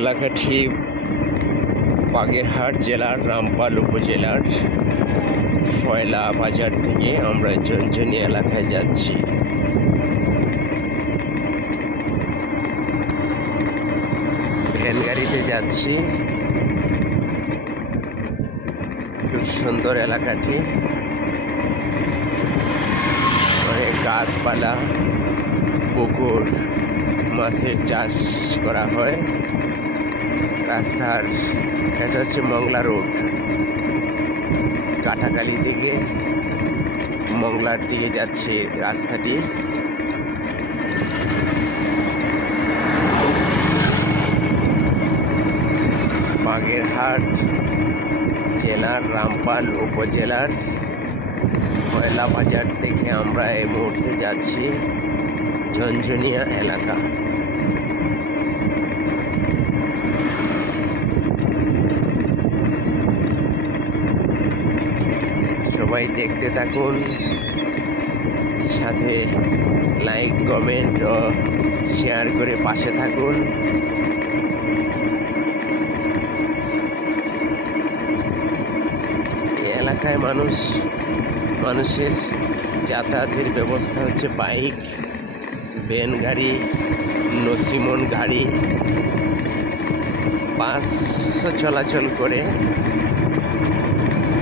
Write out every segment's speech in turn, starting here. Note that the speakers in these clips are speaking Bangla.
এলাকাটি বাগেরহাট জেলার রামপাল উপজেলার ফয়লা বাজার থেকে আমরা ঝনঝনি এলাকায় যাচ্ছি। ভ্যান গাড়িতে যাচ্ছি। খুব সুন্দর এলাকাটি, অনেক গাছপালা, পুকুর, মাছের চাষ করা হয়। রাস্তার এটা হচ্ছে মংলা রোড, কাটাকালি থেকে মংলার দিকে যাচ্ছে রাস্তাটি। বাগেরহাট জেলার রামপাল উপজেলার ফয়লা বাজার থেকে আমরা এই মুহূর্তে যাচ্ছি ঝনঝনিয়া এলাকা। সবাই দেখতে থাকুন, সাথে লাইক, কমেন্ট ও শেয়ার করে পাশে থাকুন। এই এলাকায় মানুষের যাতায়াতের ব্যবস্থা হচ্ছে বাইক, ভ্যান গাড়ি, নসিমন গাড়ি, বাস চলাচল করে,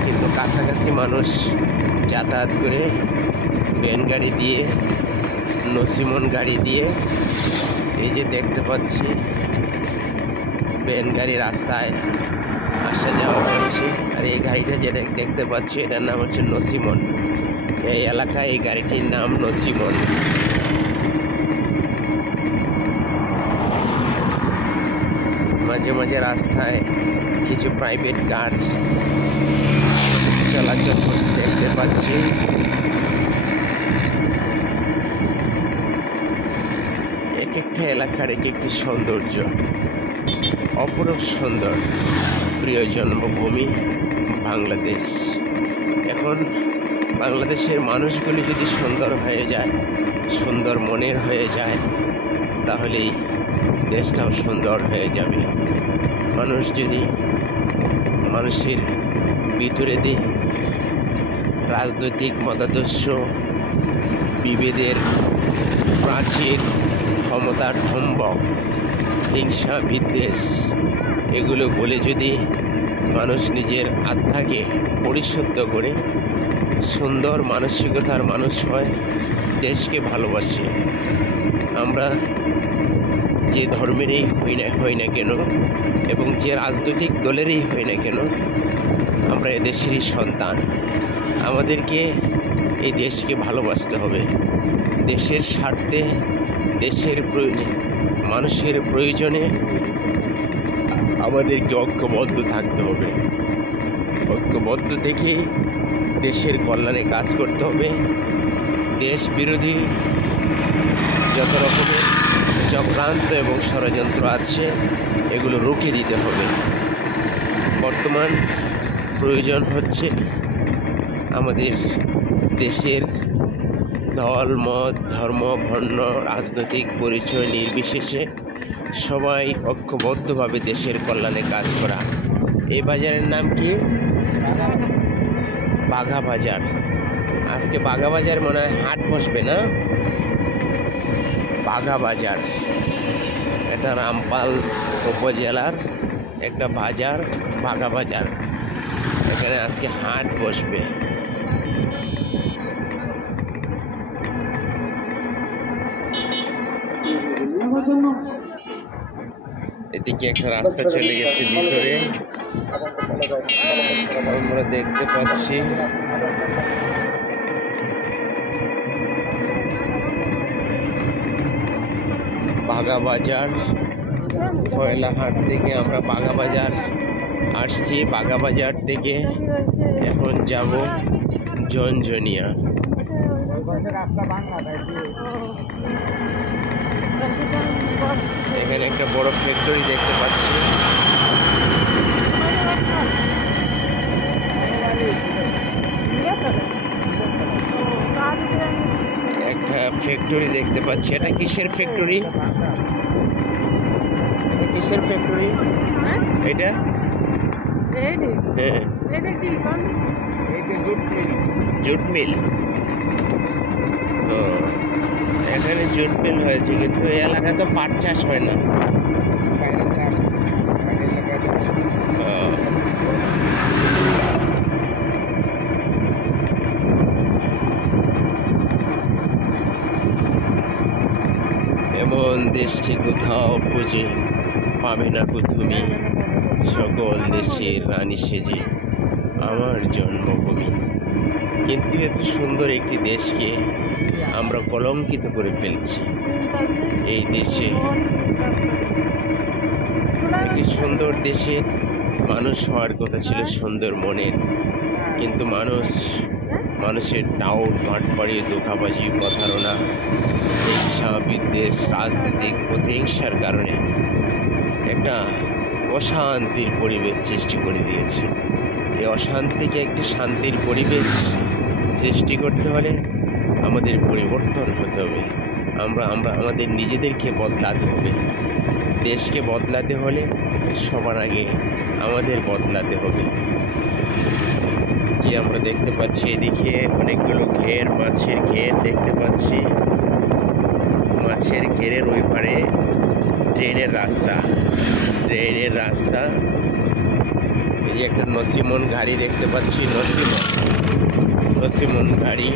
কিন্তু কাছাকাছি মানুষ যাতায়াত করে ভ্যান গাড়ি দিয়ে, নসিমন গাড়ি দিয়ে। এই যে দেখতে পাচ্ছি ভ্যান গাড়ি রাস্তায় আসা যাওয়া করছে। আর এই গাড়িটা যেটা দেখতে পাচ্ছি এটার নাম হচ্ছে নসিমন। এই এলাকায় এই গাড়িটির নাম নসিমন। মাঝে মাঝে রাস্তায় কিছু প্রাইভেট কার চলাচল করতে দেখতে পাচ্ছি। এক একটা এলাকার এক একটি সৌন্দর্য, অপরূপ সুন্দর। প্রিয় জন্মভূমি বাংলাদেশ। এখন বাংলাদেশের মানুষগুলি যদি সুন্দর হয়ে যায়, সুন্দর মনের হয়ে যায়, তাহলেই দেশটাও সুন্দর হয়ে যাবে। মানুষ যদি মানুষের ভিতরে দিয়ে রাজনৈতিক মতাদর্শ, বিভেদের প্রাচীর, ক্ষমতার ঢম্ব, হিংসা, বিদ্বেষ এগুলো বলে যদি মানুষ নিজের আত্মাকে পরিশুদ্ধ করে সুন্দর মানসিকতার মানুষ হয়, দেশকে ভালোবাসে, আমরা যে ধর্মেরই হই না কেন এবং যে রাজনৈতিক দলেরই হই না কেন, আমরা এদেশেরই সন্তান। আমাদেরকে এই দেশকে ভালোবাসতে হবে। দেশের স্বার্থে, দেশের মানুষের প্রয়োজনে আমাদেরকে ঐক্যবদ্ধ থাকতে হবে। ঐক্যবদ্ধ থেকে দেশের কল্যাণে কাজ করতে হবে। দেশ বিরোধী যত রকমের চক্রান্ত এবং ষড়যন্ত্র আছে এগুলো রুখে দিতে হবে। বর্তমান প্রয়োজন হচ্ছে আমাদের দেশের দল, মত, ধর্ম, বর্ণ, রাজনৈতিক পরিচয় নির্বিশেষে সবাই ঐক্যবদ্ধভাবে দেশের কল্যাণে কাজ করা। এই বাজারের নাম কি? বাঘা বাজার। আজকে বাঘা বাজার মনে হয় হাট বসবে না? বাঘা বাজার, এটা রামপাল উপজেলার একটা বাজার, বাঘা বাজার। এখানে আজকে হাট বসবে। এদিকে একটা রাস্তা চলে গেছে ভিতরে, আমরা দেখতে পাচ্ছি। বাঘা বাজার, ফয়লাহাট থেকে আমরা বাঘা বাজার আসছি। বাঘা বাজার থেকে এখন যাব ঝনঝনিয়া। এখানে একটা বড় ফ্যাক্টরি দেখতে পাচ্ছি। একটা ফ্যাক্টরি দেখতে পাচ্ছি। এটা কিসের ফ্যাক্টরি? এটা কিসের ফ্যাক্টরি হ্যাঁ এটা? এইডি হ্যাঁ, এটা কি কোন এইটা জুট মিল। Jute mill. ও, এখানে জুট মিল হয়েছে, কিন্তু এই এলাকায় তো পাট চাষ হয় না। বাইরেতে আসে, বাইরের এলাকাতে আসে। ও, এমন দেশটি কোথাও খুঁজে পাবে না কো তুমি, সকল দেশের রানী সেজে আমার জন্মভূমি। কিন্তু এত সুন্দর একটি দেশকে আমরা কলঙ্কিত করে ফেলছি। এই দেশে, একটি সুন্দর দেশের মানুষ হওয়ার কথা ছিল সুন্দর মনের, কিন্তু মানুষের ডাউট, বাটপাড়ি, ধোঁকাবাজি, প্রতারণা, হিংসা, বিদ্বেষ, রাজনৈতিক প্রতিহিংসার কারণে একটা অশান্তির পরিবেশ সৃষ্টি করে দিয়েছে। এই অশান্তিকে একটি শান্তির পরিবেশ সৃষ্টি করতে হলে আমাদের পরিবর্তন হতে হবে। আমরা আমাদের নিজেদেরকে বদলাতে হবে। দেশকে বদলাতে হলে সবার আগে আমাদের বদলাতে হবে। যে আমরা দেখতে পাচ্ছি এদিকে অনেকগুলো ঘের, মাছের ঘের দেখতে পাচ্ছি। মাছের ঘেরের ওই পারে ট্রেনের রাস্তা। এই যে একটা নসিমন গাড়ি দেখতে পাচ্ছি, নসিমন গাড়ি।